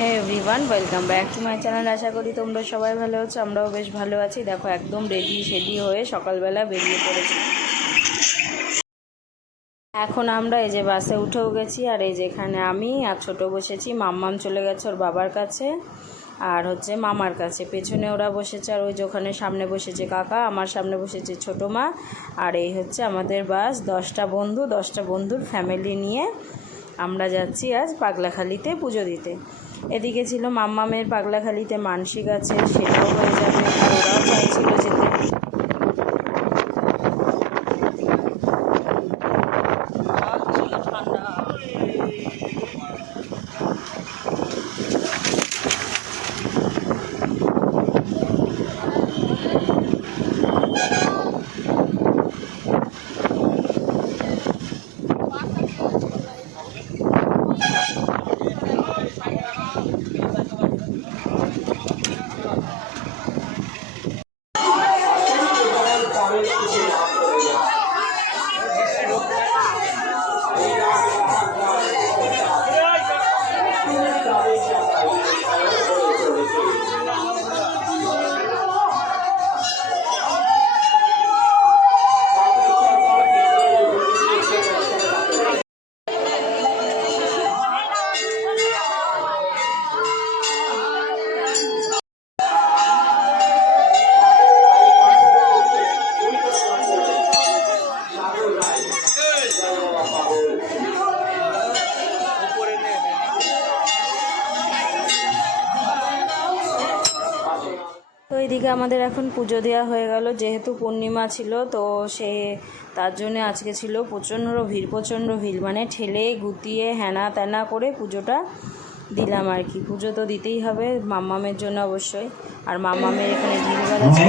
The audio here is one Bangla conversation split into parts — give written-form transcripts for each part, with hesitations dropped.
হ্যাঁ everyone, welcome back to my channel. আশা করি তোমরা সবাই ভালো আছো, আমরাও বেশ ভালো আছি। দেখো একদম রেডি হয়ে সকালবেলা বেরিয়ে পড়েছি। এখন আমরা এই যে বাসে উঠেও গেছি, আর এই যে এখানে আমি আর ছোটো বসেছি। মাম্মাম চলে গেছে ওর বাবার কাছে আর হচ্ছে মামার কাছে, পেছনে ওরা বসেছে। আর ওই যে ওখানে সামনে বসেছে কাকা, আমার সামনে বসেছে ছোটো মা। আর এই হচ্ছে আমাদের বাস, 10টা বন্ধুর ফ্যামিলি নিয়ে আমরা যাচ্ছি আজ পাগলাখালিতে পুজো দিতে। এদিকে ছিল মাম্মামের পাগলাখালিতে মানসিক আছে, সেটাও হয়ে যাবে। আর ওরাও চাইছিল যেতে। তো এইদিকে আমাদের এখন পুজো দেওয়া হয়ে গেল, যেহেতু পূর্ণিমা ছিল তো তার জন্যে আজকে ছিল প্রচণ্ড ভিড়, মানে ঠেলে গুতিয়ে হেনা তেনা করে পুজোটা দিলাম আর কি। পুজো তো দিতেই হবে মাম্মামের জন্য অবশ্যই। আর মাম্মামের এখানে ঢিল বাজাচ্ছে।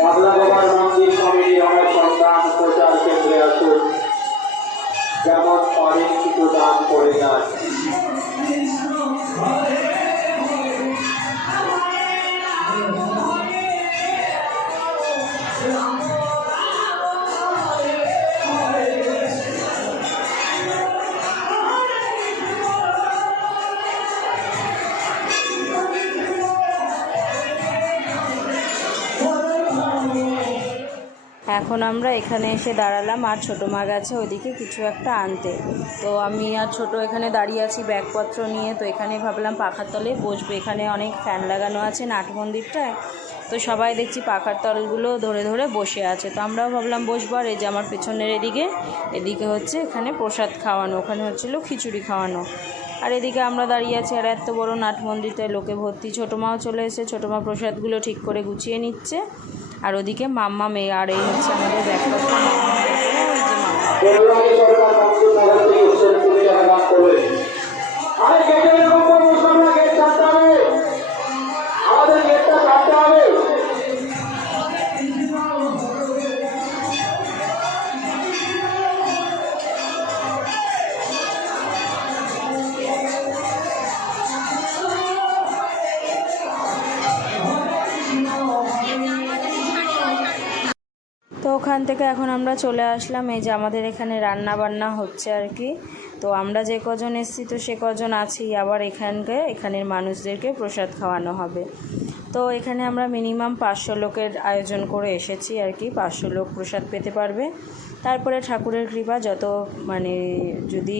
পাগলা বাবার মন্দির কমিটি আমার সন্তান প্রচার কেন্দ্রে আসুন, যেমন পারেন কিছু দান করে যান। এখন আমরা এখানে এসে দাঁড়ালাম, আর ছোটো মা গেছে ওইদিকে কিছু একটা আনতে। তো আমি আর ছোটো এখানে দাঁড়িয়ে আছি ব্যাগপত্র নিয়ে। তো এখানে ভাবলাম পাখার তলে বসবো, এখানে অনেক ফ্যান লাগানো আছে নাট মন্দিরটায়। তো সবাই দেখছি পাখার তলগুলো ধরে ধরে বসে আছে, তো আমরাও ভাবলাম বসবো। আর এই যে আমার পেছনের এদিকে হচ্ছে এখানে প্রসাদ খাওয়ানো, ওখানে হচ্ছিলো খিচুড়ি খাওয়ানো। আর এদিকে আমরা দাঁড়িয়ে আছি, আর এত বড় নাট মন্দিরটায় লোকে ভর্তি। ছোটো মাও চলে এসে, ছোটো মা প্রসাদগুলো ঠিক করে গুছিয়ে নিচ্ছে। আর ওদিকে মাম্মা মেয়ে, আর এই হচ্ছে আমাদের ব্যাগপত্র। তো ওখান থেকে এখন আমরা চলে আসলাম, এই যে আমাদের এখানে রান্না বান্না হচ্ছে আর কি। তো আমরা যে কজন এসেছি তো সে কজন আছি, আবার এখানের মানুষদেরকে প্রসাদ খাওয়ানো হবে। তো এখানে আমরা মিনিমাম 500 লোকের আয়োজন করে এসেছি আর কি। 500 লোক প্রসাদ পেতে পারবে। তারপরে ঠাকুরের কৃপা যত মানে যদি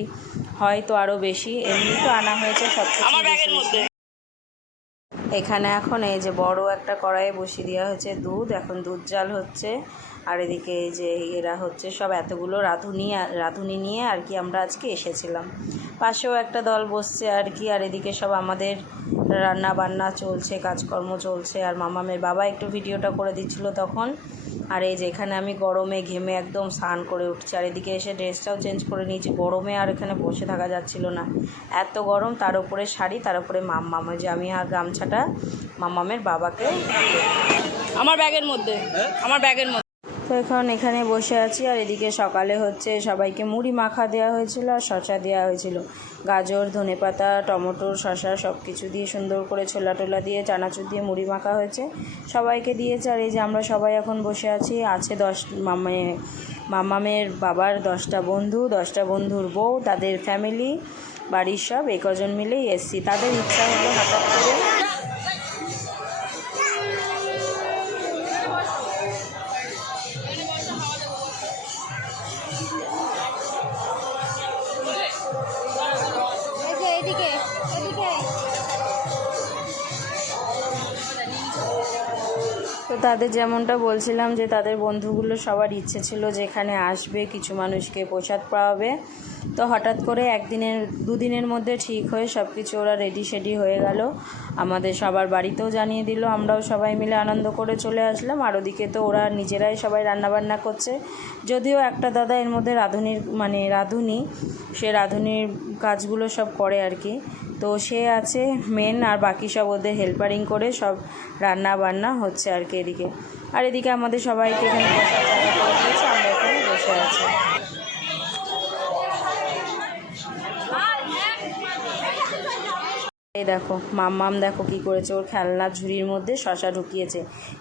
হয় তো আরও বেশি, এমনি তো আনা হয়েছে সব কিছু। এখানে এখন এই যে বড় একটা কড়াইয়ে বসিয়ে দেওয়া হয়েছে দুধ, এখন দুধ জাল হচ্ছে। আর এদিকে এই যে এরা হচ্ছে সব এতগুলো রাঁধুনি নিয়ে আর কি আমরা আজকে এসেছিলাম। পাশেও একটা দল বসছে আর কি। আর এদিকে সব আমাদের রান্না বান্না চলছে, কাজকর্ম চলছে। আর মামামের বাবা একটু ভিডিওটা করে দিচ্ছিল তখন। আর এই যে এখানে আমি গরমে ঘেমে একদম স্নান করে উঠছি। আর এদিকে এসে ড্রেসটাও চেঞ্জ করে নিয়েছি, গরমে আর এখানে বসে থাকা যাচ্ছিল না, এত গরম। তার উপরে শাড়ি, তার উপরে মাম্মাম, যে আমি আর গামছাটা মাম্মামের বাবাকে আমার ব্যাগের মধ্যে তো এখন এখানে বসে আছি, আর এদিকে সকালে হচ্ছে সবাইকে মুড়ি মাখা দেওয়া হয়েছিল আর শসা দেওয়া হয়েছিল। গাজর, ধনেপাতা, টমেটো, শসা সব কিছু দিয়ে সুন্দর করে ছোলা টোলা দিয়ে চানাচুর দিয়ে মুড়ি মাখা হয়েছে, সবাইকে দিয়েছে। আর এই যে আমরা সবাই এখন বসে আছি। আছে মামামের বাবার 10টা বন্ধু, 10টা বন্ধুর বউ, তাদের ফ্যামিলি, বাড়ির সব এই কজন মিলেই এসছি। তাদের ইচ্ছা হলো হঠাৎ করে তো তাদের যেমনটা বলছিলাম যে তাদের বন্ধুগুলো সবার ইচ্ছে ছিল যে এখানে আসবে, কিছু মানুষকে প্রসাদ পাওয়াবে। তো হঠাৎ করে দুদিনের মধ্যে ঠিক হয়ে সব কিছু ওরা রেডি হয়ে গেল। আমাদের সবার বাড়িতেও জানিয়ে দিল, আমরাও সবাই মিলে আনন্দ করে চলে আসলাম। আর ওদিকে তো ওরা নিজেরাই সবাই রান্নাবান্না করছে। যদিও একটা দাদা এর মধ্যে রাঁধুনি, সে রাঁধুনির কাজগুলো সব করে আর কি। তো সে আছে মেন, আর বাকি সব ওদের হেল্পারিং করে সব রান্না বান্না হচ্ছে আর কি এদিকে। আর এদিকে আমাদের সবাইকে এখানে বসার জায়গা করে দিয়েছে, আমরা এখানে বসে আছি। এই দেখো মাম্মাম দেখো কি করেছে, ওর খেলনা ঝুড়ির মধ্যে শসা ঢুকিয়েছে।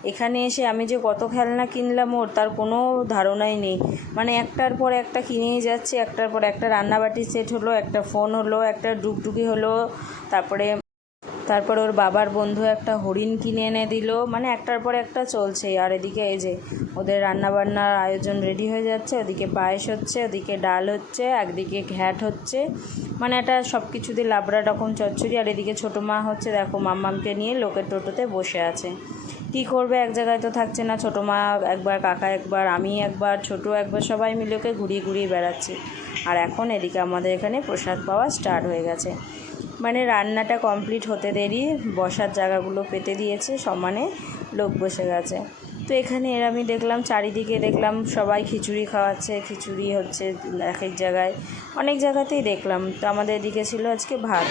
এখানে এসে আমি যে কত খেলনা কিনলাম ওর তার কোনো ধারণাই নেই। একটার পর একটা কিনেই যাচ্ছে, একটার পর একটা রান্নাবাটির সেট হলো, একটা ফোন হলো, একটা ডুগডুগি হলো, তারপরে ওর বাবার বন্ধু একটা হরিণ কিনে এনে দিল। একটার পর একটা চলছেই। আর এদিকে এই যে ওদের রান্নাবান্নার আয়োজন রেডি হয়ে যাচ্ছে। ওদিকে পায়েস হচ্ছে, ওদিকে ডাল হচ্ছে, একদিকে ঘ্যাট হচ্ছে, একটা সব কিছু দিয়ে লাবড়া রকম চচ্চড়ি। আর এদিকে ছোটো মা হচ্ছে দেখো মাম্মামকে নিয়ে লোকের টোটোতে বসে আছে। কি করবে, এক জায়গায় তো থাকছে না। ছোটো মা একবার, কাকা একবার, আমি একবার, ছোটো একবার, সবাই মিলে ওকে ঘুরিয়ে বেড়াচ্ছি। আর এখন এদিকে আমাদের এখানে প্রসাদ পাওয়া স্টার্ট হয়ে গেছে। রান্নাটা কমপ্লিট হতে দেরি, বসার জায়গাগুলো পেতে দিয়েছে, সমানে লোক বসে গেছে। তো এখানে আমি দেখলাম চারিদিকে দেখলাম সবাই খিচুড়ি খাওয়াচ্ছে, খিচুড়ি হচ্ছে এক এক জায়গায়, অনেক জায়গাতেই দেখলাম। তো আমাদের এদিকে ছিল আজকে ভাত।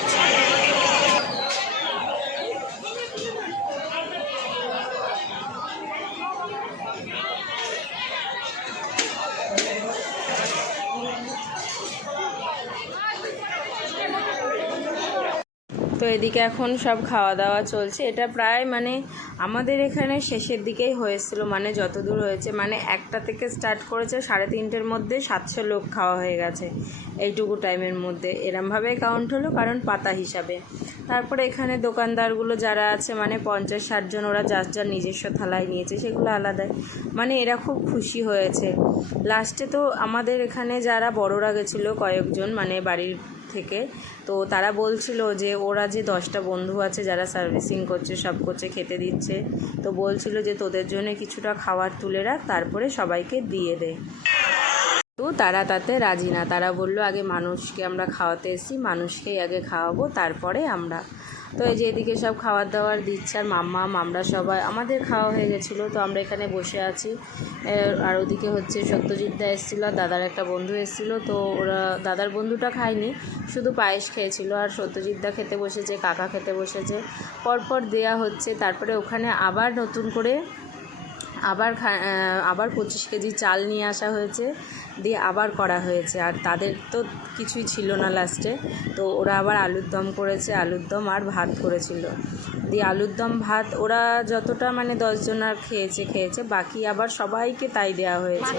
তো এদিকে এখন সব খাওয়া দাওয়া চলছে। এটা প্রায় আমাদের এখানে শেষের দিকেই হয়েছিল, যতদূর হয়েছে, 1টা থেকে স্টার্ট করেছে, 3:30-র মধ্যে 700 লোক খাওয়া হয়ে গেছে এইটুকু টাইমের মধ্যে। এরমভাবে কাউন্ট হলো, কারণ পাতা হিসাবে। তারপরে এখানে দোকানদারগুলো যারা আছে 50-60 জন, ওরা যার নিজস্ব থালায় নিয়েছে, সেগুলো আলাদাই। এরা খুব খুশি হয়েছে। লাস্টে তো আমাদের এখানে যারা বড়রা গেছিলো কয়েকজন বাড়ির থেকে, তো তারা বলছিল যে ওরা যে 10টা বন্ধু আছে যারা সার্ভিসিং করছে, সব করছে, খেতে দিচ্ছে, তো বলছিল যে তোদের জন্য কিছুটা খাবার তুলে রাখ, তারপরে সবাইকে দিয়ে দে। তো তারা তাতে রাজি না। তারা বলল আগে মানুষকে আমরা খাওয়াতে এসেছি, মানুষকেই আগে খাওয়াবো, তারপরে আমরা। তো এই যে এদিকে সব খাবার দাবার দিচ্ছে, আর আমরা সবাই, আমাদের খাওয়া হয়ে গেছিলো, তো আমরা এখানে বসে আছি। আর ওদিকে হচ্ছে সত্যজিৎদা এসেছিলো, দাদার একটা বন্ধু এসেছিলো, তো ওরা দাদার বন্ধুটা খায়নি, শুধু পায়েস খেয়েছিল। আর সত্যজিৎদা খেতে বসেছে, কাকা খেতে বসেছে, পরপর দেয়া হচ্ছে। তারপরে ওখানে আবার নতুন করে আবার 25 কেজি চাল নিয়ে আসা হয়েছে, দিয়ে আবার করা হয়েছে। আর তাদের তো কিছুই ছিল না লাস্টে, তো ওরা আবার আলুর দম করেছে, আলুর দম আর ভাত করেছিল। দিয়ে আলুর দম ভাত ওরা যতটা 10 জনার খেয়েছে, বাকি আবার সবাইকে তাই দেওয়া হয়েছে।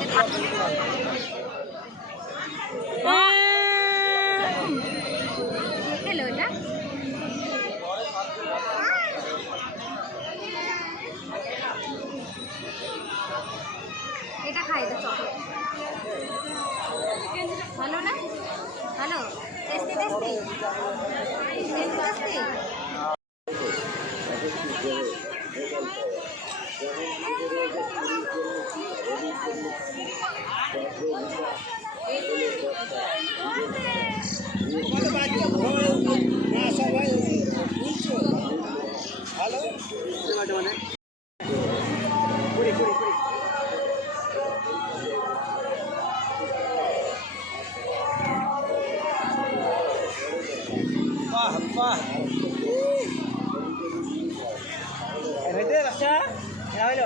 এটা খাই, এটা চকলেট ভালো না? ভালো, টেস্টি টেস্টি টেস্টি। বাহ, হইতে বাচ্চা হইলো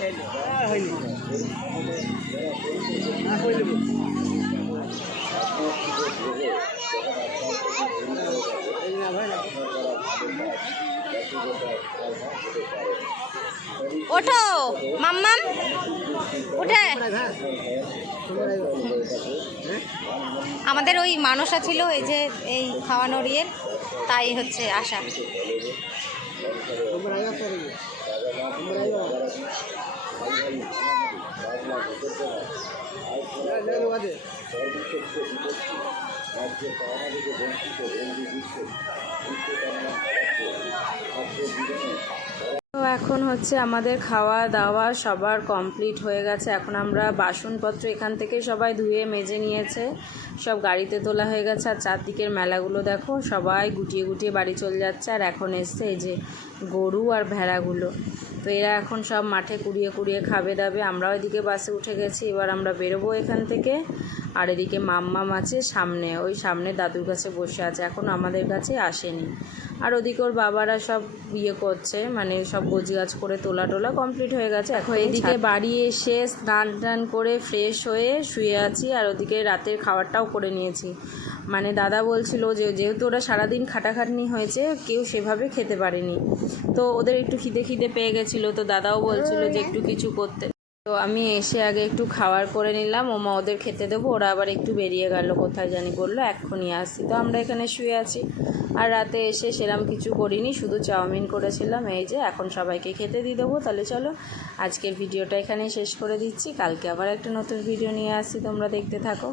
হইলো হইনি। ওঠো মাম্মাম উঠে। আমাদের ওই মানুষা ছিল এই যে এই খাওয়ানোর ইয়ের, তাই হচ্ছে আশা। তো এখন হচ্ছে আমাদের খাওয়া দাওয়া সবার কমপ্লিট হয়ে গেছে। এখন আমরা বাসনপত্র এখান থেকে সবাই ধুয়ে মেজে নিয়েছে, সব গাড়িতে তোলা হয়ে গেছে। আর চারদিকের মেলাগুলো দেখো, সবাই গুটিয়ে গুটিয়ে বাড়ি চলে যাচ্ছে। আর এখন এসছে এই যে গরু আর ভেড়াগুলো, তো এরা এখন সব মাঠে কুড়িয়ে কুড়িয়ে খাবে দাবে। আমরাও এদিকে বাসে উঠে গেছি, এবার আমরা বেরোবো এখান থেকে। আর এদিকে মাম্মাম আছে সামনে, ওই সামনে দাদুর কাছে বসে আছে, এখন আমাদের কাছে আসেনি। আর ওদিকে ওর বাবারা সব ইয়ে করছে, মানে সব গোছগাছ করে তোলা টোলা কমপ্লিট হয়ে গেছে। এখন এদিকে বাড়ি এসে স্নান টান করে ফ্রেশ হয়ে শুয়ে আছি। আর ওদিকে রাতের খাবারটাও করে নিয়েছি। মানে দাদা বলছিল যে যেহেতু ওরা সারাদিন খাটাখাটনি হয়েছে, কেউ সেভাবে খেতে পারেনি, তো ওদের একটু খিদে পেয়ে গেছিলো। তো দাদাও বলছিল যে একটু কিছু করতে। তো আমি এসে আগে একটু খাবার করে নিলাম, ওমা ওদের খেতে দেবো। ওরা আবার একটু বেরিয়ে গেল কোথায় জানি, বললো এক্ষুনি আসছি। তো আমরা এখানে শুয়ে আছি। আর রাতে এসে সেরকম কিছু করিনি, শুধু চাউমিন করেছিলাম। এই যে এখন সবাইকে খেতে দিয়ে দেবো। তাহলে চলো আজকের ভিডিওটা এখানেই শেষ করে দিচ্ছি, কালকে আবার একটা নতুন ভিডিও নিয়ে আসছি, তোমরা দেখতে থাকো।